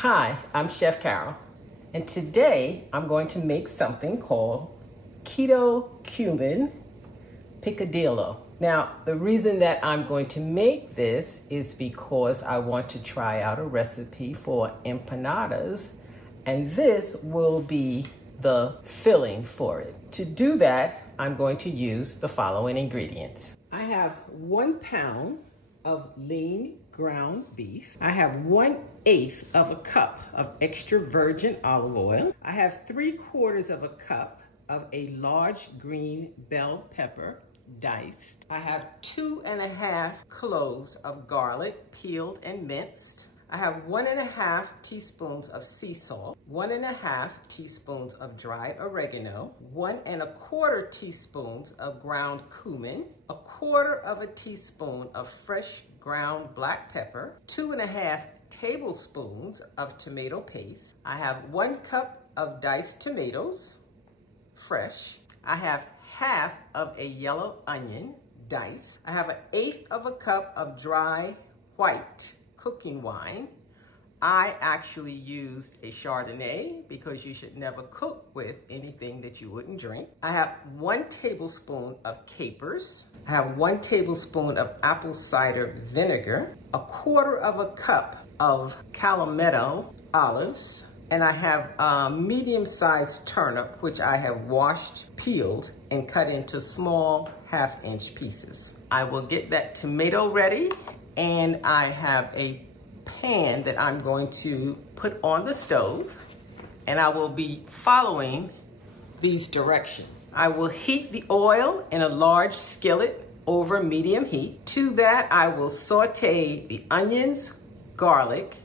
Hi, I'm Chef Carol, and today I'm going to make something called Keto Cuban Picadillo. Now, the reason that I'm going to make this is because I want to try out a recipe for empanadas, and this will be the filling for it. To do that, I'm going to use the following ingredients. I have 1 pound of lean ground beef. I have 1/8 of a cup of extra virgin olive oil. I have 3/4 of a cup of a large green bell pepper diced. I have 2½ cloves of garlic peeled and minced. I have 1½ teaspoons of sea salt, 1½ teaspoons of dried oregano, 1¼ teaspoons of ground cumin, 1/4 teaspoon of fresh ground black pepper, 2½ tablespoons of tomato paste. I have 1 cup of diced tomatoes, fresh. I have half of a yellow onion, diced. I have 1/8 of a cup of dry white cooking wine. I actually used a Chardonnay because you should never cook with anything that you wouldn't drink. I have 1 tablespoon of capers. I have 1 tablespoon of apple cider vinegar, 1/4 cup of Kalamata olives, and I have a medium-sized turnip, which I have washed, peeled, and cut into small 1/2-inch pieces. I will get that tomato ready, and I have a pan that I'm going to put on the stove, and I will be following these directions. I will heat the oil in a large skillet over medium heat. To that, I will saute the onions, garlic,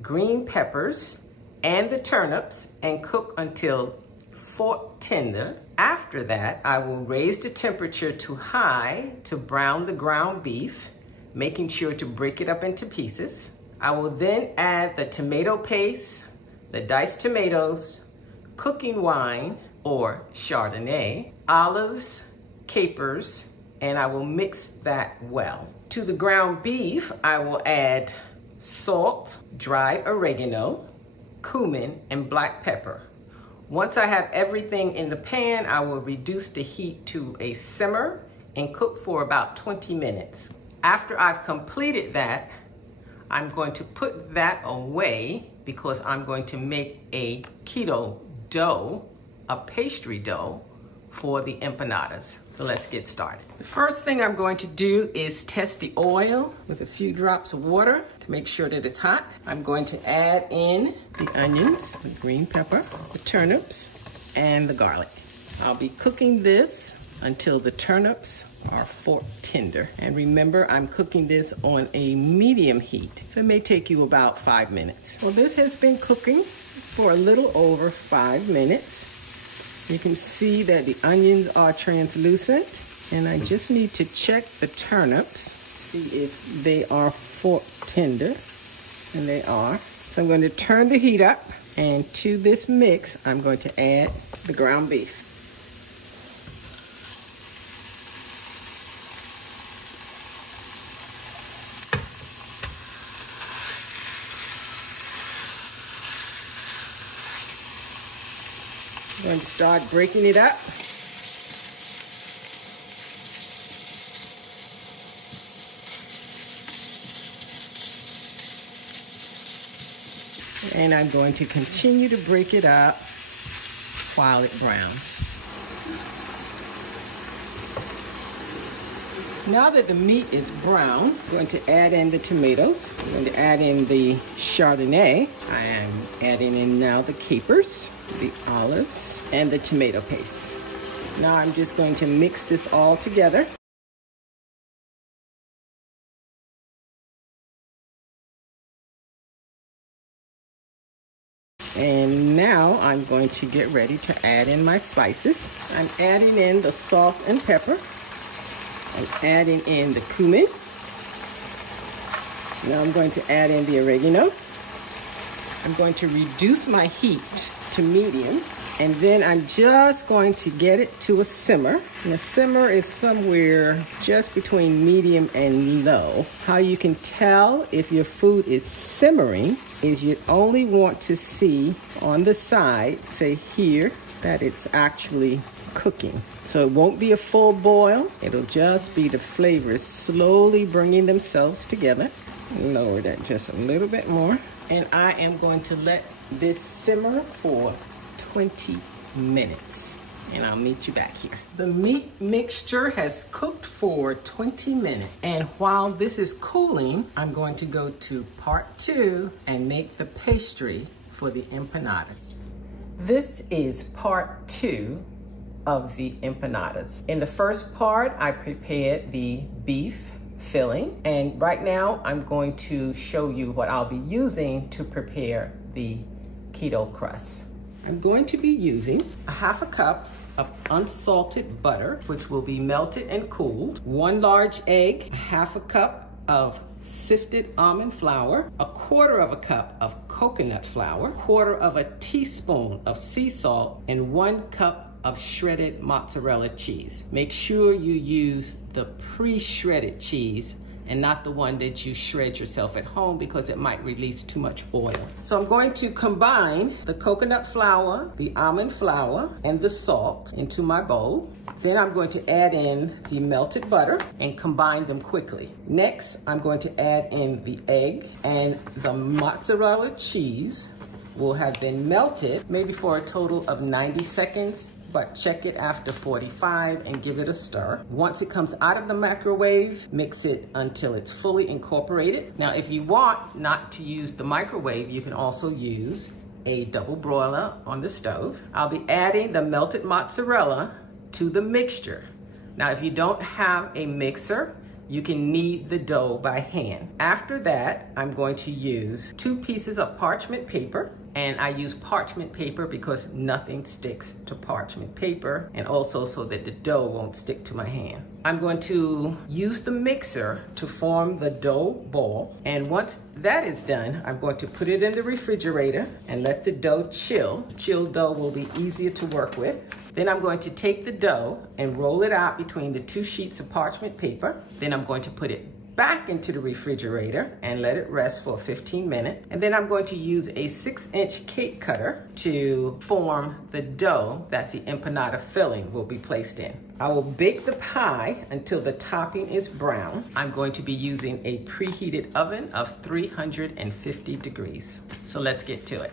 green peppers, and the turnips and cook until fork tender. After that, I will raise the temperature to high to brown the ground beef, making sure to break it up into pieces. I will then add the tomato paste, the diced tomatoes, cooking wine or Chardonnay, olives, capers, and I will mix that well. To the ground beef, I will add salt, dried oregano, cumin, and black pepper. Once I have everything in the pan, I will reduce the heat to a simmer and cook for about 20 minutes. After I've completed that, I'm going to put that away because I'm going to make a keto dough, a pastry dough for the empanadas. So let's get started. The first thing I'm going to do is test the oil with a few drops of water to make sure that it's hot. I'm going to add in the onions, the green pepper, the turnips, and the garlic. I'll be cooking this until the turnips are fork tender. And remember, I'm cooking this on a medium heat, so it may take you about 5 minutes. Well, this has been cooking for a little over 5 minutes. You can see that the onions are translucent, and I just need to check the turnips, see if they are fork tender, and they are. So I'm going to turn the heat up, and to this mix, I'm going to add the ground beef. I'm going to start breaking it up. And I'm going to continue to break it up while it browns. Now that the meat is brown, I'm going to add in the tomatoes. I'm going to add in the Chardonnay. I am adding in now the capers, the olives, and the tomato paste. Now I'm just going to mix this all together. And now I'm going to get ready to add in my spices. I'm adding in the salt and pepper. I'm adding in the cumin. Now I'm going to add in the oregano. I'm going to reduce my heat to medium And then I'm just going to get it to a simmer. And the simmer is somewhere just between medium and low. How you can tell if your food is simmering is you only want to see on the side, say here, that it's actually cooking. So it won't be a full boil. It'll just be the flavors slowly bringing themselves together. Lower that just a little bit more. And I am going to let this simmer for 20 minutes. And I'll meet you back here. The meat mixture has cooked for 20 minutes. And while this is cooling, I'm going to go to part 2 and make the pastry for the empanadas. This is part 2 of the empanadas. In the first part, I prepared the beef filling, and right now I'm going to show you what I'll be using to prepare the keto crust. I'm going to be using a half a cup of unsalted butter, which will be melted and cooled, 1 large egg, a half a cup of sifted almond flour, a 1/4 cup of coconut flour, 1/4 teaspoon of sea salt, and 1 cup of shredded mozzarella cheese. Make sure you use the pre-shredded cheese and not the one that you shred yourself at home because it might release too much oil. So I'm going to combine the coconut flour, the almond flour, and the salt into my bowl. Then I'm going to add in the melted butter and combine them quickly. Next, I'm going to add in the egg, and the mozzarella cheese will have been melted maybe for a total of 90 seconds, but check it after 45 and give it a stir. Once it comes out of the microwave, mix it until it's fully incorporated. Now, if you want not to use the microwave, you can also use a double broiler on the stove. I'll be adding the melted mozzarella to the mixture. Now, if you don't have a mixer, you can knead the dough by hand. After that, I'm going to use 2 pieces of parchment paper, and I use parchment paper because nothing sticks to parchment paper, and also so that the dough won't stick to my hand. I'm going to use the mixer to form the dough ball, and once that is done, I'm going to put it in the refrigerator and let the dough chill. Chilled dough will be easier to work with. Then I'm going to take the dough and roll it out between the 2 sheets of parchment paper. Then I'm going to put it back into the refrigerator and let it rest for 15 minutes. And then I'm going to use a 6-inch cake cutter to form the dough that the empanada filling will be placed in. I will bake the pie until the topping is brown. I'm going to be using a preheated oven of 350 degrees. So let's get to it.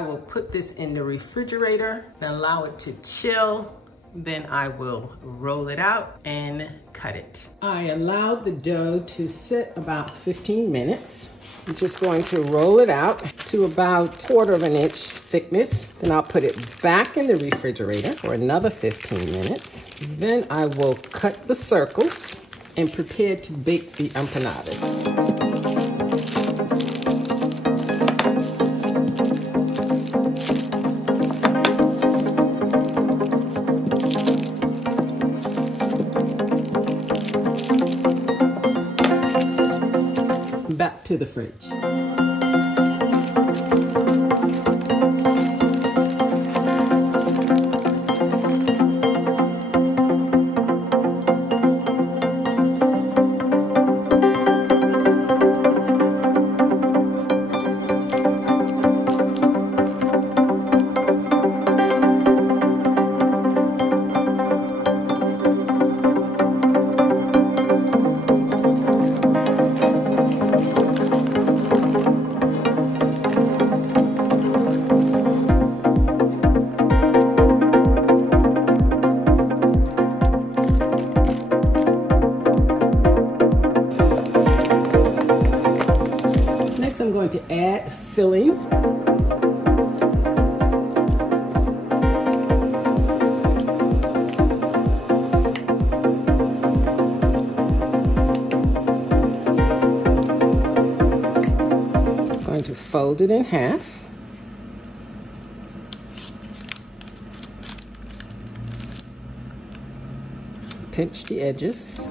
I will put this in the refrigerator and allow it to chill. Then I will roll it out and cut it. I allowed the dough to sit about 15 minutes. I'm just going to roll it out to about 1/4 inch thickness. Then I'll put it back in the refrigerator for another 15 minutes. Then I will cut the circles and prepare to bake the empanadas. Back to the fridge. I'm going to add filling. I'm going to fold it in half. Pinch the edges.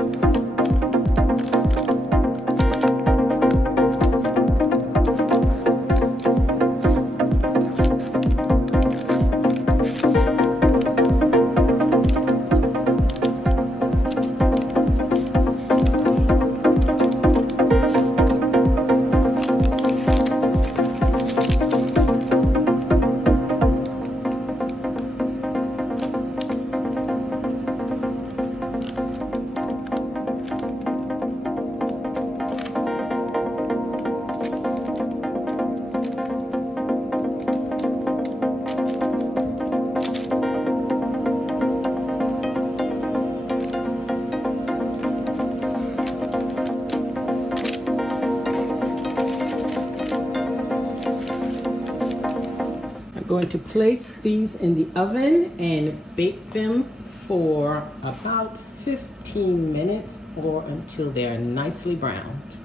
Going to place these in the oven and bake them for about 15 minutes or until they're nicely browned.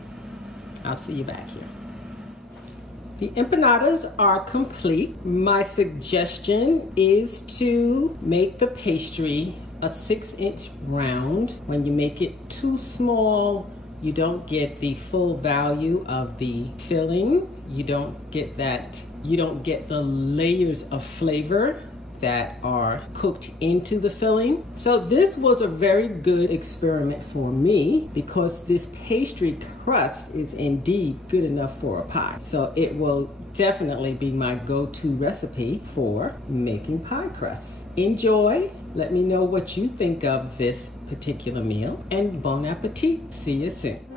I'll see you back here. The empanadas are complete. My suggestion is to make the pastry a 6-inch round. When you make it too small, you don't get the full value of the filling. You don't get the layers of flavor that are cooked into the filling. So this was a very good experiment for me because this pastry crust is indeed good enough for a pie. So it will definitely be my go-to recipe for making pie crusts. Enjoy. Let me know what you think of this particular meal, and bon appetit. See you soon.